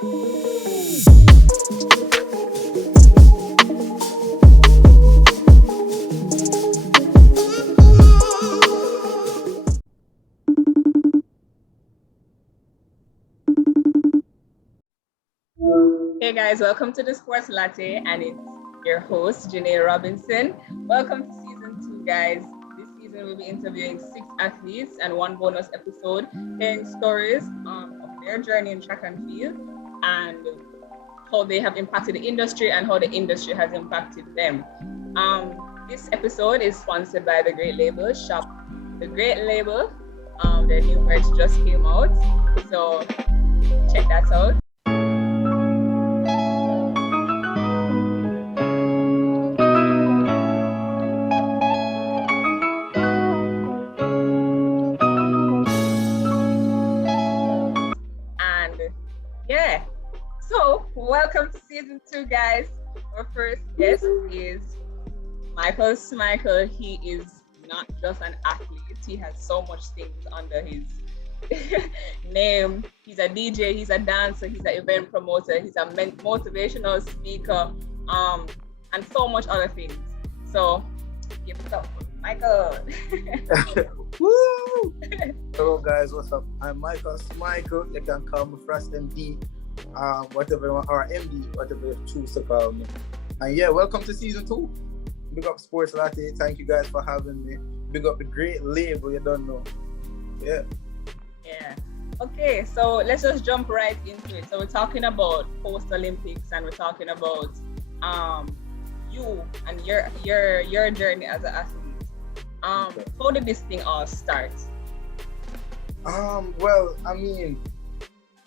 Hey guys, welcome to the Sports Latte, and it's your host, Janae Robinson. Welcome to season 2, guys. This season we'll be interviewing 6 athletes and 1 bonus episode, hearing stories of their journey in track and field and how they have impacted the industry and how the industry has impacted them. This episode is sponsored by the Great Label Shop. The Great Label, their new merch just came out, so check that out. Welcome to season 2, guys. Our first guest is Michael Smikle. He is not just an athlete. He has so much things under his name. He's a DJ, he's a dancer, he's an event promoter, he's a motivational speaker, and so much other things. So give it up for Michael. Woo! Hello guys, what's up? I'm Michael Smikle. You can call me Frost MD. Whatever you want, or MD, whatever you choose to call me. And yeah, welcome to season 2. Big up Sports Latte. Thank you guys for having me. Big up the Great Label, you don't know. Yeah. Okay, so let's just jump right into it. So we're talking about post-Olympics, and we're talking about you and your journey as an athlete. How did this thing all start? Well, I mean,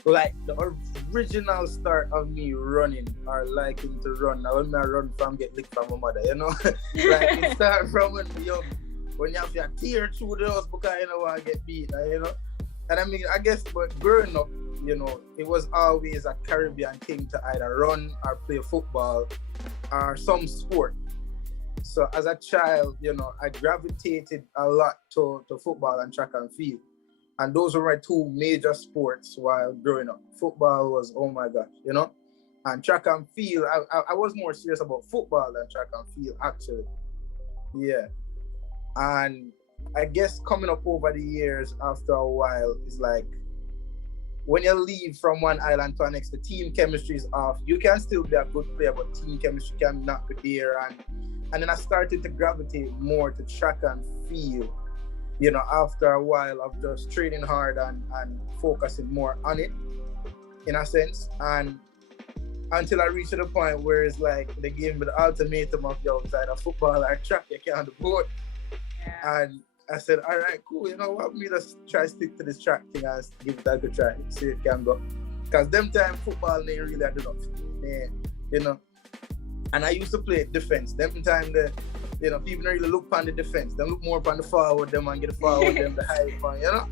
like the original start of me running or liking to run. Now when I run from get licked from my mother, you know? Like it started from when we young. When you have to tear through the house because you know want to get beat, you know? And I mean, I guess but growing up, you know, it was always a Caribbean thing to either run or play football or some sport. So as a child, you know, I gravitated a lot to football and track and field. And those were my 2 major sports while growing up. Football was, oh my gosh, you know? And track and field, I was more serious about football than track and field, actually. Yeah. And I guess coming up over the years after a while is like, when you leave from one island to the next, the team chemistry is off. You can still be a good player, but team chemistry can not be there. And then I started to gravitate more to track and field. You know, after a while of just training hard and focusing more on it, in a sense, and until I reached the point where it's like they gave me the ultimatum of it's either football or track, you can't both. Yeah. And I said, all right, cool, you know what, me just try stick to this track thing and give it a good try, see if it can go. Because them time football they really had enough, you know. And I used to play defense. Them time you know, people don't really look on the defense. They look more upon the forward them and get the forward them, the high one, you know?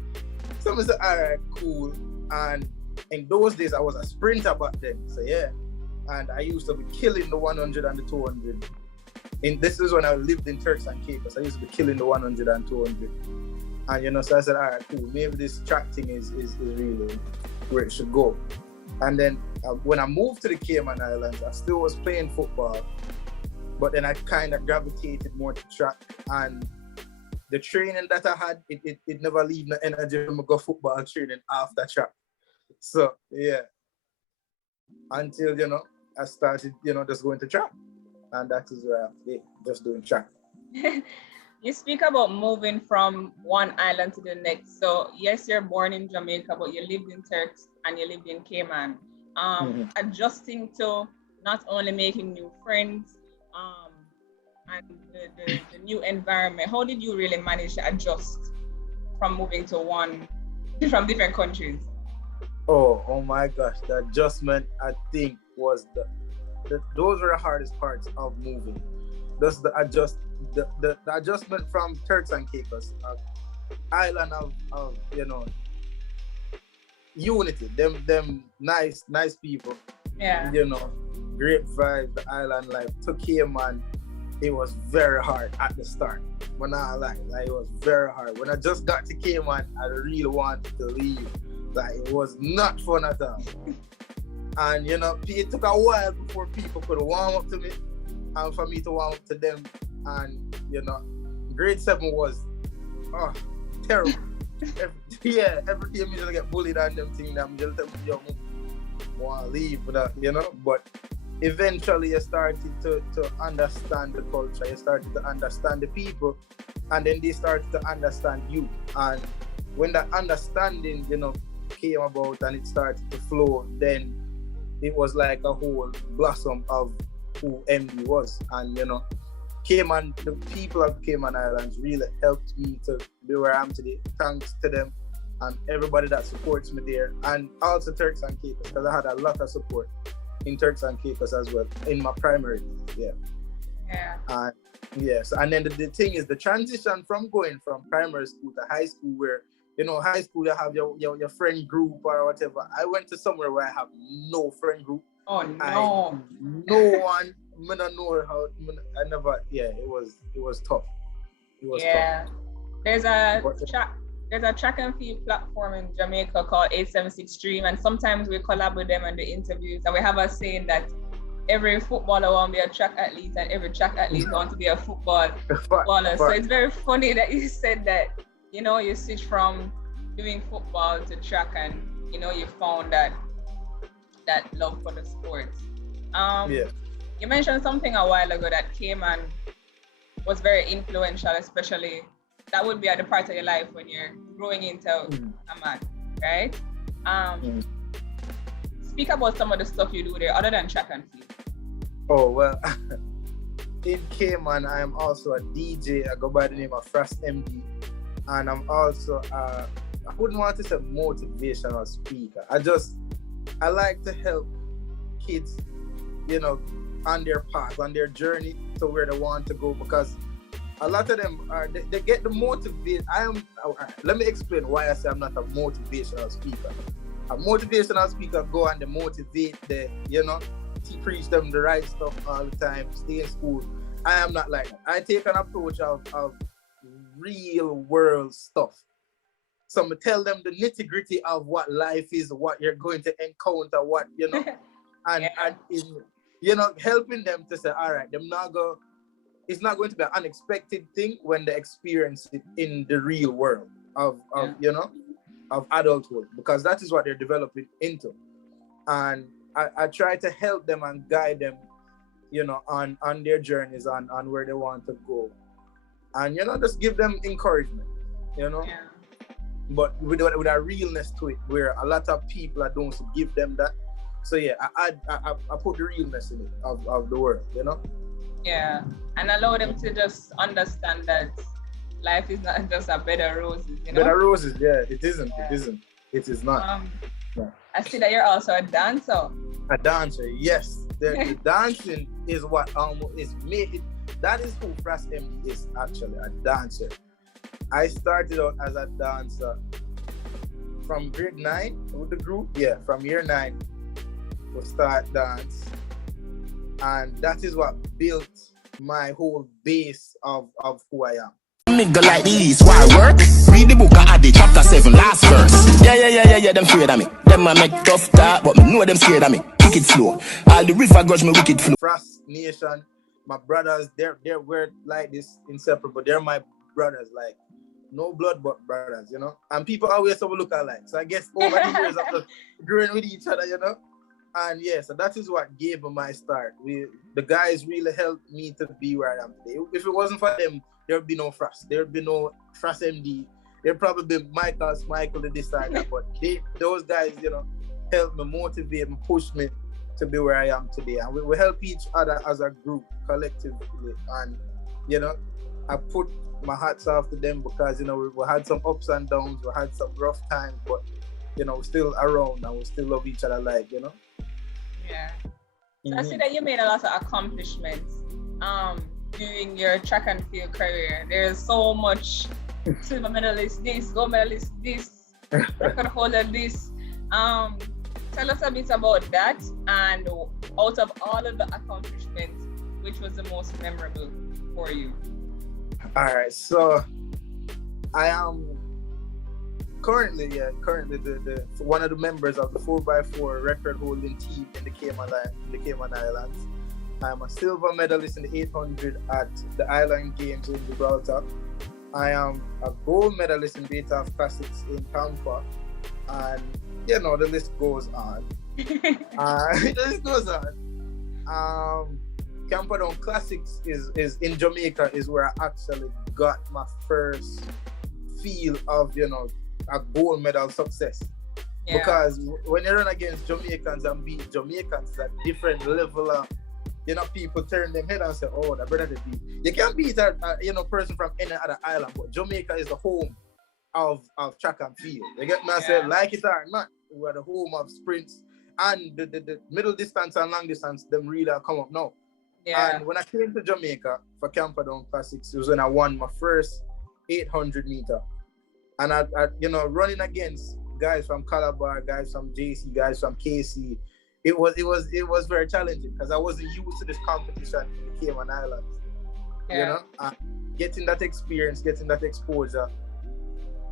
So I said, all right, cool. And in those days, I was a sprinter back then. So yeah. And I used to be killing the 100 and the 200. And this is when I lived in Turks and Caicos. I used to be killing the 100 and 200. And, you know, so I said, all right, cool. Maybe this track thing is really where it should go. And then when I moved to the Cayman Islands, I still was playing football. But then I kind of gravitated more to track, and the training that I had, it never leave the energy from go football training after track. So yeah, until, you know, I started, you know, just going to track, and that is where I'm just doing track. You speak about moving from one island to the next. So yes, you're born in Jamaica, but you lived in Turks and you lived in Cayman. Adjusting to not only making new friends, and the new environment. How did you really manage to adjust from moving from different countries? Oh my gosh, the adjustment I think was those were the hardest parts of moving. Just the adjustment from Turks and Caicos, island of you know, unity. Them nice people. Yeah. You know, great vibes, the island life. To Cayman, it was very hard at the start. But not like it was very hard. When I just got to Cayman, I really wanted to leave. Like, it was not fun at all. And it took a while before people could warm up to me and for me to warm up to them. And grade 7 was terrible. Every day I'm gonna get bullied and them things. I'm just telling you, I want to leave for that, But eventually you started to understand the culture, you started to understand the people, and then they started to understand you. And when that understanding, came about and it started to flow, then it was like a whole blossom of who MD was. And the people of Cayman Islands really helped me to be where I am today. Thanks to them and everybody that supports me there, and also Turks and Caicos, because I had a lot of support in Turks and Caicos as well in my primary. Yes, and then the thing is the transition from going from primary school to high school, where high school you have your friend group or whatever. I went to somewhere where I have no friend group. Oh no! No one. I don't know how. I never. Yeah, it was tough. It was tough. There's a track and field platform in Jamaica called 876 Stream, and sometimes we collab with them and the interviews, and we have a saying that every footballer want to be a track athlete and every track athlete want to be a footballer. So it's very funny that you said that, you switch from doing football to track, and you found that love for the sport. You mentioned something a while ago that Cayman was very influential, especially that would be at the part of your life when you're growing into a man, right? Speak about some of the stuff you do there other than track and field. Oh, well, in Cayman, I am also a DJ. I go by the name of Frost MD. And I'm also, I wouldn't want to say motivational speaker. I like to help kids, on their path, on their journey to where they want to go, because a lot of them they get the motivation. Let me explain why I say I'm not a motivational speaker. A motivational speaker go and they motivate to preach them the right stuff all the time, stay in school. I am not like that. I take an approach of real world stuff. So I tell them the nitty gritty of what life is, what you're going to encounter, helping them to say, all right, it's not going to be an unexpected thing when they experience it in the real world of adulthood, because that is what they're developing into. And I try to help them and guide them, on their journeys, on where they want to go. And, just give them encouragement, but with a realness to it, where a lot of people don't give them that. So I put the realness in it of the world, Yeah, and allow them to just understand that life is not just a bed of roses, Bed of roses, it isn't. It is not. I see that you're also a dancer. A dancer, yes. The dancing is what is made. That is who Frost MD is, actually, a dancer. I started out as a dancer from grade 9 with the group. Yeah, from year 9. We start dance, and that is what built my whole base of who I am. Nigga like these, why work? Read the book, I add the chapter 7 last verse. Yeah, them afraid of me. Them I make tough talk, but me know them scared of me. Wicked flow, all the river grudge me wicked flow. Frost Nation, my brothers, they're like this inseparable. They're my brothers, like no blood but brothers, And people always have a look alike. So I guess over the years after growing with each other, And so that is what gave me my start. The guys really helped me to be where I am today. If it wasn't for them, there would be no Frost. There would be no Frost MD. There'd probably be Michael Smikle, this and that. But those guys, helped me, motivate me, push me to be where I am today. And we help each other as a group, collectively. And, I put my hats off to them because, we had some ups and downs. We had some rough times, but, we're still around and we still love each other Yeah. So I see that you made a lot of accomplishments during your track and field career. There's so much silver medalist this, gold medalist this, record holder this. Tell us a bit about that, and out of all of the accomplishments, which was the most memorable for you? All right, so I am Currently the one of the members of the 4x4 record holding team in the Cayman Islands. I'm a silver medalist in the 800 at the Island Games in Gibraltar. I am a gold medalist in Beta Classics in Tampa, and the list goes on. The list goes on. Camperdown Classics is in Jamaica, is where I actually got my first feel of a gold medal success. Yeah. Because when you run against Jamaicans and beat Jamaicans at different level of, people turn them head and say, oh, that brother did beat. You can't beat a person from any other island, but Jamaica is the home of track and field. You get me? I say, like it or not, we're the home of sprints, and the middle distance and long distance, them really come up now. Yeah. And when I came to Jamaica for Camperdown Classics, it was when I won my first 800 meter. And I running against guys from Calabar, guys from JC, guys from KC, it was very challenging because I wasn't used to this competition in the Cayman Islands. Yeah. And getting that experience, getting that exposure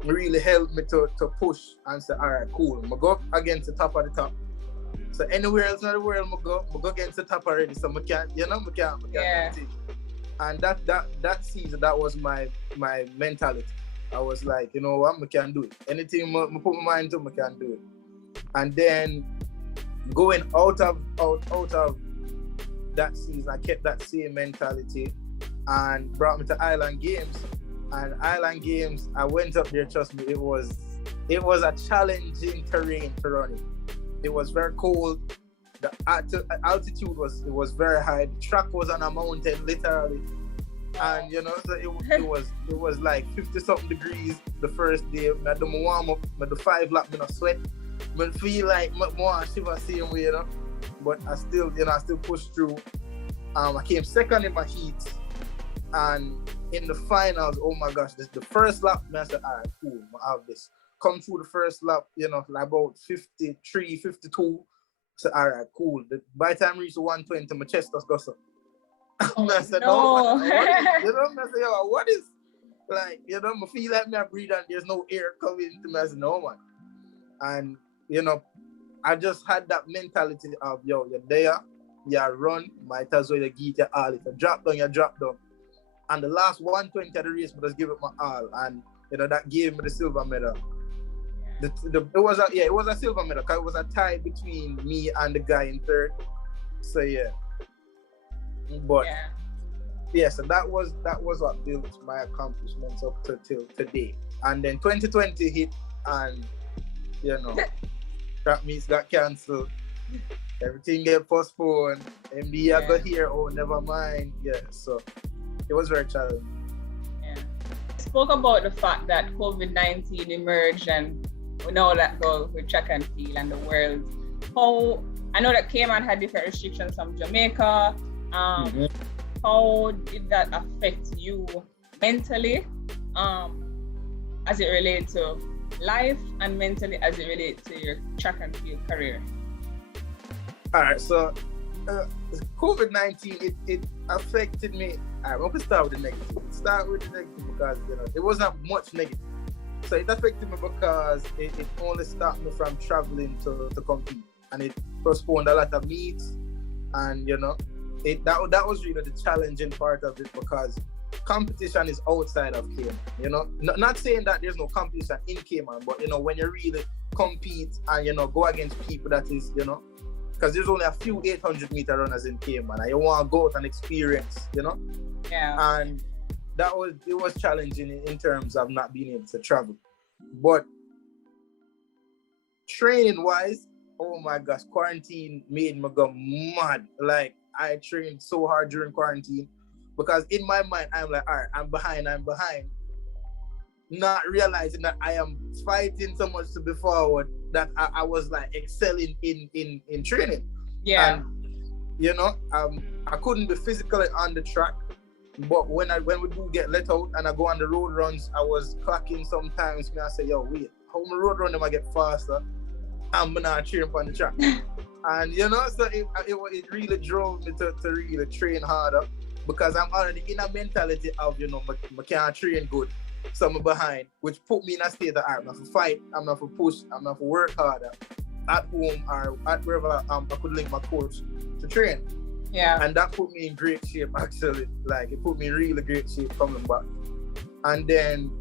really helped me to push and say, all right, cool, I'm gonna go against the top of the top. So anywhere else in the world, I go against the top already. So I can't. Yeah. And that season, that was my mentality. I was like, you know what, I can do it. Anything I put my mind to, I can do it. And then going out of that season, I kept that same mentality and brought me to Island Games. And Island Games, I went up there, trust me, it was a challenging terrain to run in. It was very cold. The altitude was very high. The track was on a mountain, literally. And so it was like 50 something degrees the first day. I do my warm up, I do 5 laps, I sweat. I feel like more shiver same way, But I still pushed through. I came second in my heats, and in the finals, oh my gosh, the first lap, I said, all right, cool, I have this. Come through the first lap, like about 53, 52. So all right, cool. By the time I reached 120, my chest was got up. I said, no. What is, I said, yo, what is, like, I feel like I breathe and there's no air coming into me. I said, no, man. And, I just had that mentality of, yo, you're there, you run, might as well you give it all. If you drop down, you drop down. And the last 120 of the race, I just give it my all. And, that gave me the silver medal. It was a silver medal because it was a tie between me and the guy in third. So, yeah. But so that was what built my accomplishments up till today. And then 2020 hit, and track meets got cancelled. Everything get postponed. MD I got here. Oh, never mind. Yeah, so it was very challenging. Yeah. Spoke about the fact that COVID-19 emerged, and we know that goes with track and field and the world. How I know that Cayman had different restrictions from Jamaica. How did that affect you mentally, as it relates to life, and mentally as it relates to your track and field career? All right, so COVID-19, it affected me. All right, I'm gonna start with the negative. Start with the negative because it wasn't much negative. So it affected me because it only stopped me from traveling to compete, and it postponed a lot of meets, and that was really the challenging part of it, because competition is outside of Cayman. Not saying that there's no competition in Cayman, but when you really compete and go against people that is because there's only a few 800 meter runners in Cayman, and you want to go out and experience, Yeah. And it was challenging in terms of not being able to travel. But training wise, oh my gosh, quarantine made me go mad. Like, I trained so hard during quarantine because in my mind, I'm like, all right, I'm behind. Not realizing that I am fighting so much to be forward that I was like excelling in training. Yeah. And, I couldn't be physically on the track, but when we do get let out and I go on the road runs, I was clocking sometimes. I say, yo, wait, how my road run them I get faster? I'm not cheering on the track. And so it really drove me to really train harder, because I'm already in a mentality of I can't train good something behind, which put me in a state of I'm not for fight, I'm not for push, I'm not for work harder at home or at wherever I could link my coach to train. Yeah. And that put me in great shape actually. Like it put me in really great shape coming back. And then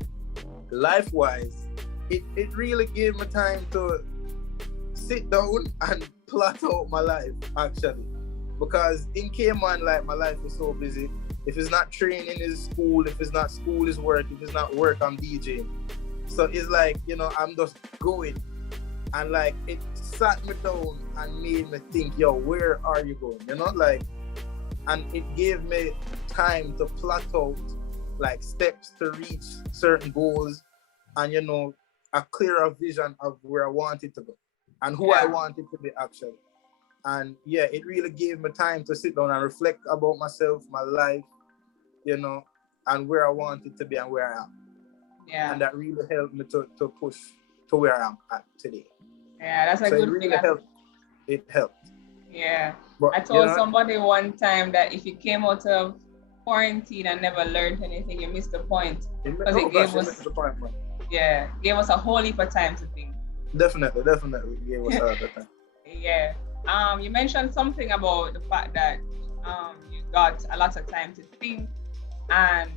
life-wise, it really gave me time to sit down and plot out my life actually. Because in Cayman, like my life is so busy. If it's not training, it's school. If it's not school, it's work. If it's not work, I'm DJing. So it's like, you know, I'm just going. And like, it sat me down and made me think, yo, where are you going? You know, like, and it gave me time to plot out like steps to reach certain goals and, you know, a clearer vision of where I wanted to go and who I wanted to be actually. And yeah, it really gave me time to sit down and reflect about myself, my life, you know, and where I wanted to be and where I am. Yeah. And that really helped me to push to where I am at today. Yeah, that's a so good it really thing. helped. It helped. Yeah. But, I told you know, somebody one time that if you came out of quarantine and never learned anything, you missed the point. Because it gave us gave us a whole heap of time to think. Definitely gave us a lot of time. Yeah. You mentioned something about the fact that you got a lot of time to think and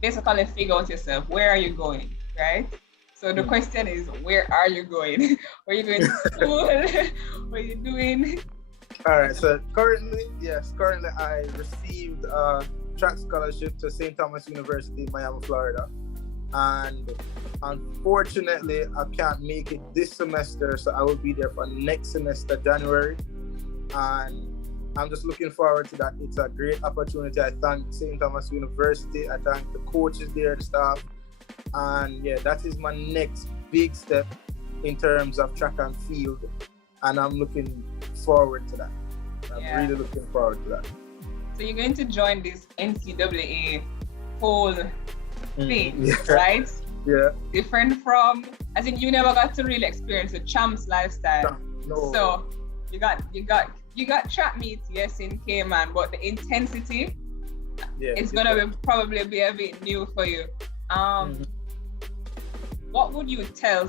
basically figure out yourself. Where are you going, right? So the question is, where are you going? Are you going to school? What are you doing? All right. So currently I received a track scholarship to St. Thomas University in Miami, Florida. And unfortunately, I can't make it this semester, so I will be there for next semester, January. And I'm just looking forward to that. It's a great opportunity. I thank St. Thomas University. I thank the coaches there, the staff. And yeah, that is my next big step in terms of track and field. And I'm looking forward to that. I'm really looking forward to that. So you're going to join this NCAA whole thing, right? Yeah. Different from, I think you never got to really experience the champs lifestyle. No. So you got track meets, yes, in Cayman, but the intensity, it's gonna probably be a bit new for you. What would you tell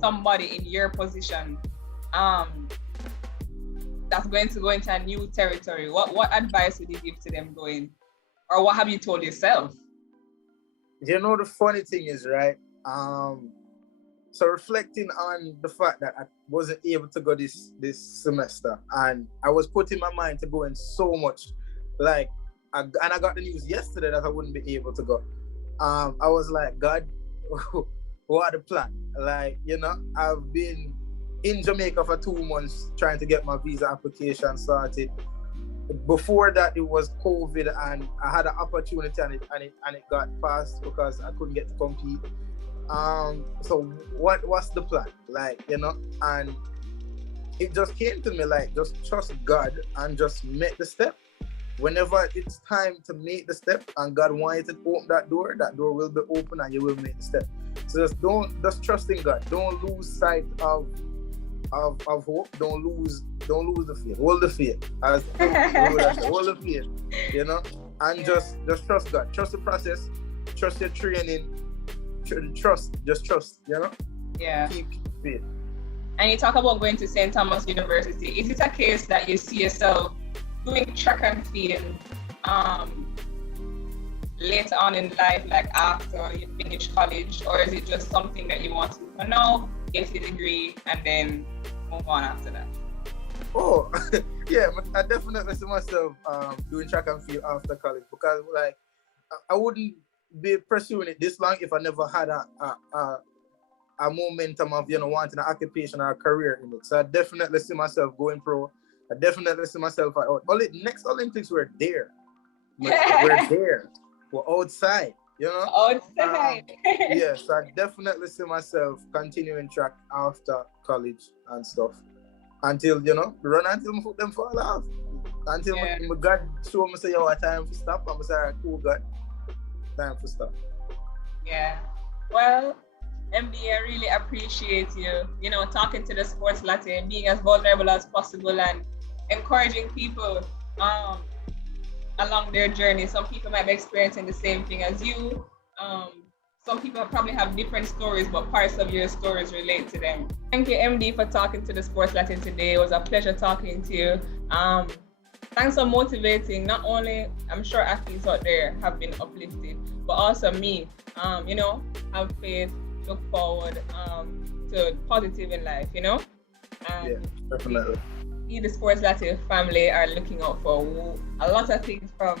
somebody in your position that's going to go into a new territory? What advice would you give to them going, or what have you told yourself? You know, the funny thing is, right? So reflecting on the fact that I wasn't able to go this semester, and I was putting my mind to going so much, like, I got the news yesterday that I wouldn't be able to go. I was like, God, what the plan? Like, you know, I've been in Jamaica for 2 months trying to get my visa application started. Before that, it was COVID, and I had an opportunity, and it got passed because I couldn't get to compete. So what's the plan? Like, you know, and it just came to me like, just trust God and just make the step. Whenever it's time to make the step and God wanted to open that door will be open and you will make the step. So just trust in God. Don't lose sight of hope. Don't lose the faith. Hold the faith. Hold the faith. You know? And just trust God. Trust the process. Trust your training. Just trust, you know? Yeah. Keep faith. And you talk about going to St. Thomas University. Is it a case that you see yourself doing track and field later on in life, like after you finish college, or is it just something that you want to do for now, get your degree, and then move on after that? Oh, yeah, I definitely see myself doing track and field after college, because like I wouldn't be pursuing it this long if I never had a momentum of, you know, wanting an occupation or a career in it. So I definitely see myself going pro. I definitely see myself at next Olympics. We're there. We're there. We're outside. You know. Outside. Yes, I definitely see myself continuing track after college and stuff until, you know, run until my foot them fall off. Until my God show me say, yo, time for stop. I'm say, all right, cool, God, time for stop. Yeah. Well, MD, I really appreciate you, you know, talking to the Sports Latte, being as vulnerable as possible and encouraging people along their journey. Some people might be experiencing the same thing as you, some people probably have different stories, but parts of your stories relate to them. Thank you, MD, for talking to the Sports Latin today. It was a pleasure talking to you. Thanks for motivating. Not only, I'm sure athletes out there have been uplifted, but also me. Have faith, look forward to positive in life, Yeah, definitely. We, the Sports Latin family, are looking out for a lot of things from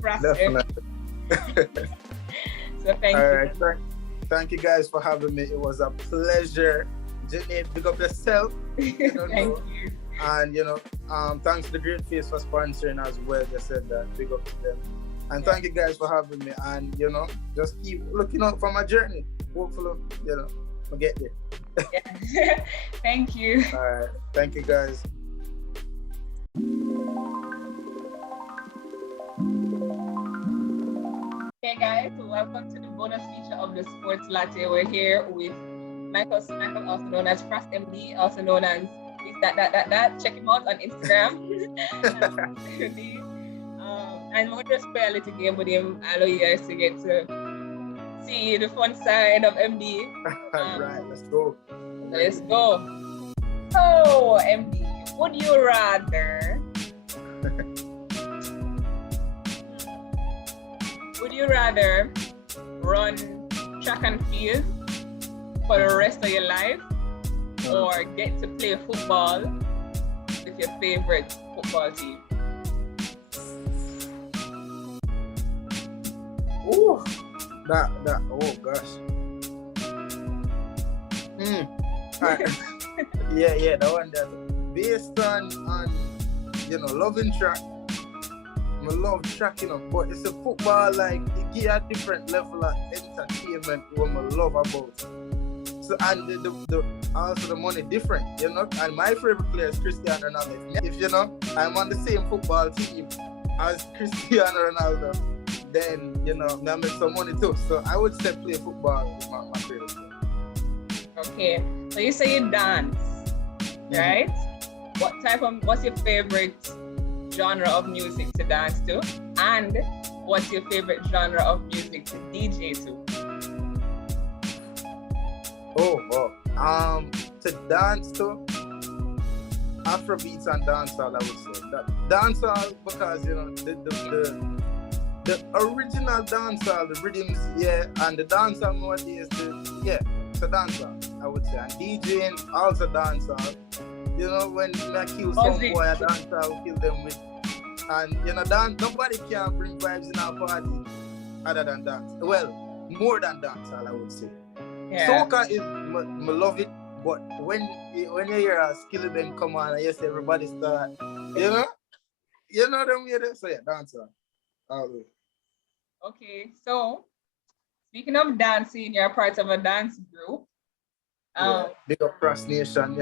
Frasser. Definitely. So thank you. All right, thank you guys for having me. It was a pleasure. Jenny, pick up yourself. Thank you. And thanks to the Great Face for sponsoring as well. They said that. Big up to them. And thank you guys for having me. And just keep looking out for my journey. Hopefully, I'll get there. Yeah. Thank you. All right. Thank you guys. Hey guys, welcome to the bonus feature of the Sports Latte. We're here with Michael Smikle, also known as Frost MD, also known as that. Check him out on Instagram. And we'll just play a little game with him. Allow you guys to get to see the fun side of MD. Right, let's go. Let's go. So, MD, would you rather? Would you rather run track and field for the rest of your life, or get to play football with your favorite football team? Oh, oh gosh. Right. yeah, that one that based on loving track. I love track, but it's a football, like it gives a different level of entertainment what I love about it. So and the also the money different, and my favorite player is Cristiano Ronaldo. If I'm on the same football team as Cristiano Ronaldo, then I make some money too. So I would say play football with my favorite player. Okay, so you say you dance, right? What's your favorite genre of music to dance to, and what's your favorite genre of music to DJ to? To dance to Afrobeats and dancehall, I would say. Dancehall because the original dancehall, the rhythms, and the dancehall nowadays, so dancehall, I would say, and DJing also dancehall. When I kill some boy, I dance, I'll kill them with. And dance, nobody can bring vibes in our party other than dance. Well, more than dance, I would say. Yeah. Soca is, I love it, but when you hear a skill them come on and yes, everybody start, them here. So dance. Okay, so speaking of dancing, you're part of a dance group. Big up Cross Nation,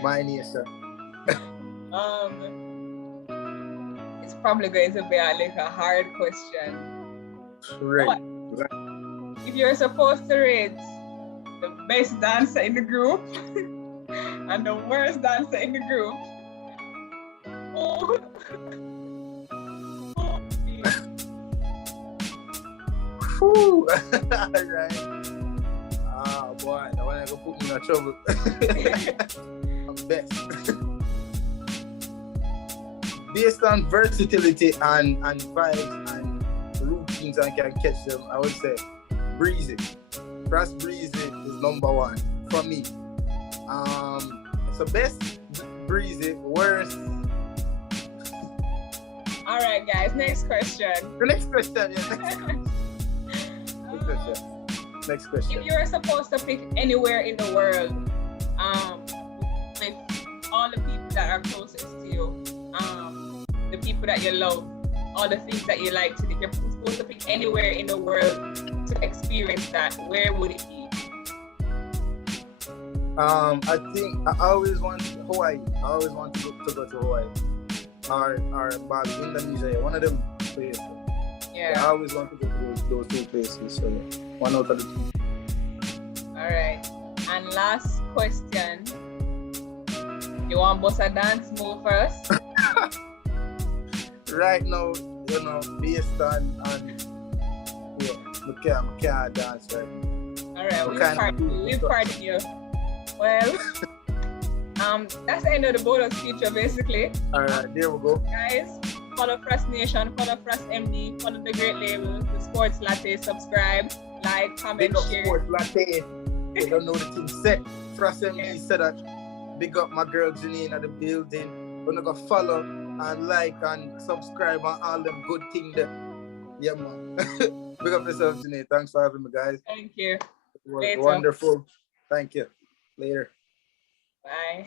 my nation. It's probably going to be a hard question. Right. If you're supposed to rate the best dancer in the group and the worst dancer in the group, Right. Boy, that one I go put me in trouble. I'm best. Based on versatility and vibes and routines, I can catch them. I would say Breezy. Frost Breezy is number one for me. So best Breezy, worst. All right, guys. Next question. The next question, Next question. If you were supposed to pick anywhere in the world, with all the people that are closest to you, the people that you love, all the things that you like to do, if you're supposed to pick anywhere in the world to experience that, where would it be? I think I always want Hawaii. I always want to go to Hawaii or Bali, Indonesia. One of them places. Yeah. I always want to go to those two places. So one out of the two. All right. And last question. You want Bossa dance move first? Right now, based on I can't dance right. All right, we've pardoned you. Well, that's the end of the bonus feature, basically. All right, there we go. Guys, follow Frost Nation, follow Frost MD, follow the great label, the Sports Latte, subscribe, like, comment, Big up share. Sports Latte. They don't know the thing set. Frost MD said that. Big up my girl Janine at the building. We're gonna follow and like and subscribe and all them good things there. Yeah, man. Big up yourself, Janine. Thanks for having me, guys. Thank you. It was Later. wonderful. Thank you. Later. Bye.